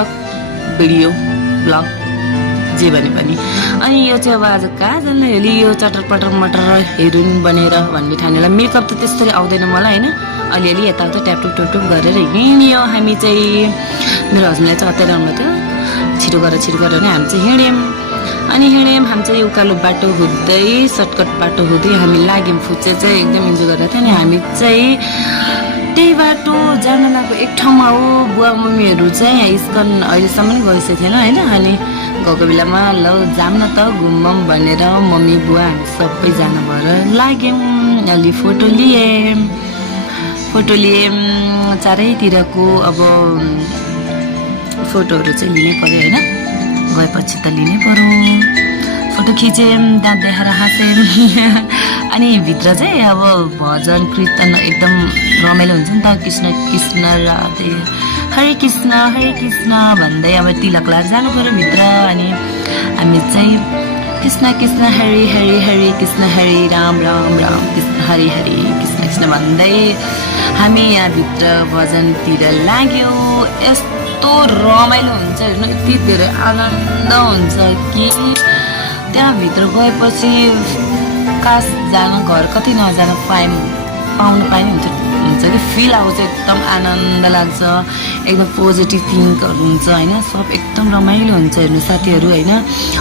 TikTok video blog जे भने पनि। अनि यो चाहिँ अब आज कहाँ जान्न हेली यो चटर पटर मटर हिरोइन बनेर भन्ने ठानेलाई मेकअप त त्यसरी आउँदैन मलाई होइन, अलिअलि यताउता ट्यापटुप टुपटुप गरेर हिँड्यो हामी चाहिँ। मेरो हस्बेन्डलाई चाहिँ हतार आउनु थियो, छिटो गरेर हामी चाहिँ हिँड्यौँ। अनि हामी चाहिँ उकालो बाटो हुँदै सर्टकट बाटो हुँदै हामी लाग्यौँ। फुच्चे चाहिँ एकदम इन्जोय गरेर थियो। अनि हामी चाहिँ त्यही बाटो जान लागेको एक ठाउँमा हो, बुवा मम्मीहरू चाहिँ यहाँ इस्कन अहिलेसम्म गइसकेको थिएन होइन। अनि गएको बेलामा ल जाऊँ न त घुमौँ भनेर मम्मी बुवा हामी सबैजना भएर लाग्यौँ। अलि फोटो लियौँ चारैतिरको। अब फोटोहरू चाहिँ लिनै पर्यो होइन, गएपछि त लिनै पर्यो। फोटो खिच्यौँ, दाँत देखाएर हाँस्यौँ। अनि भित्र चाहिँ अब भजन कीर्तन एकदम रमाइलो हुन्छ नि त, कृष्ण कृष्ण राधे हरे कृष्ण भन्दै अब तिलक लाएर जानु पर्यो भित्र। अनि हामी चाहिँ कृष्ण कृष्ण हरे हरे हरे कृष्ण हरे राम राम राम कृष्ण हरे हरे कृष्ण कृष्ण भन्दै हामी यहाँभित्र भजनतिर लाग्यो। यस्तो रमाइलो हुन्छ हेर्नु, यति धेरै आनन्द हुन्छ कि त्यहाँभित्र गएपछि कास जान घर कति नजान पाउनु पाए हुन्छ कि फिल आउँछ, एकदम आनन्द लाग्छ, एकदम पोजिटिभ थिङ्कहरू हुन्छ होइन। सब एकदम रमाइलो हुन्छ हेर्नु साथीहरू होइन।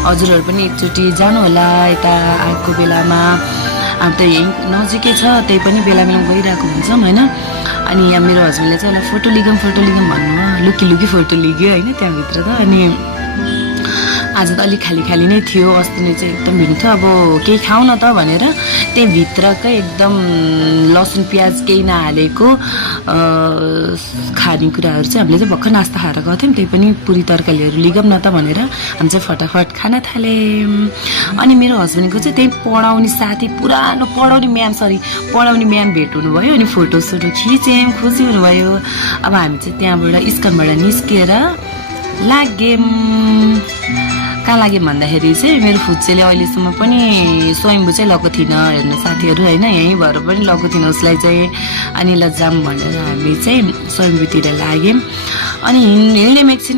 हजुरहरू पनि एकचोटि जानु होला यता आएको बेलामा, अब त यहीँ नजिकै छ, त्यही पनि बेला गइरहेको हुन्छौँ होइन। अनि यहाँ मेरो हस्बेन्डले चाहिँ होला फोटो लिगौँ भन्नु, लुकी फोटो लिग्यो होइन त्यहाँभित्र त। अनि आज त अलिक खाली नै थियो, अस्ति नै चाहिँ एकदम भिड थियो। अब केही खाउँ न त भनेर त्यही भित्रकै एकदम लसुन प्याज केही नहालेको खानेकुराहरू चाहिँ हामीले चाहिँ भर्खर नास्ता खाएर गएको थियौँ, त्यही पनि पुरी तरकारीहरू लिगौँ न त भनेर हामी चाहिँ फटाफट खान थाल्यौँ। अनि मेरो हस्बेन्डको चाहिँ त्यही पढाउने साथी पुरानो पढाउने म्याम भेट हुनुभयो। अनि फोटोसोटो खिच्यौँ, खुसी हुनुभयो। अब हामी चाहिँ त्यहाँबाट इस्कनबाट निस्किएर लाग्यौँ। कहाँ लाग्यौँ भन्दाखेरि चाहिँ मेरो फुच्चेले अहिलेसम्म पनि स्वयम्भू चाहिँ लगाएको थिइनँ हेर्नु साथीहरू होइन, यहीँ भएर पनि लगाएको थिइनँ उसलाई चाहिँ। अनि ल जाऊँ भनेर हामी चाहिँ स्वयम्भूतिर लाग्यौँ। अनि हिँड्यौँ एकछिन,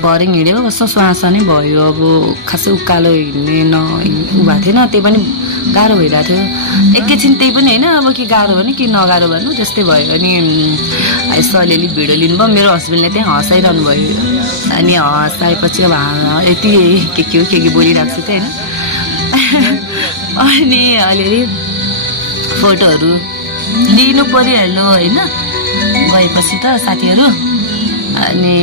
भर्याङ हिँड्यो, कस्तो सुहासा नै भयो। अब खासै उकालो हिँड्ने उ भएको थिएन, त्यही पनि गाह्रो भइरहेको थियो एकैछिन। त्यही पनि होइन अब के गाह्रो भन्नु कि नगाह्रो भन्नु त्यस्तै भयो। अनि यसो अलिअलि भिडियो लिनुभयो, मेरो हस्बेन्डले त्यहाँ हँसाइरहनु भयो। अनि हँसाएपछि अब यति के बोलिरहेको छु त्यही होइन। अनि अलिअलि फोटोहरू लिनु परिहाल्यो होइन गएपछि त साथीहरू। अनि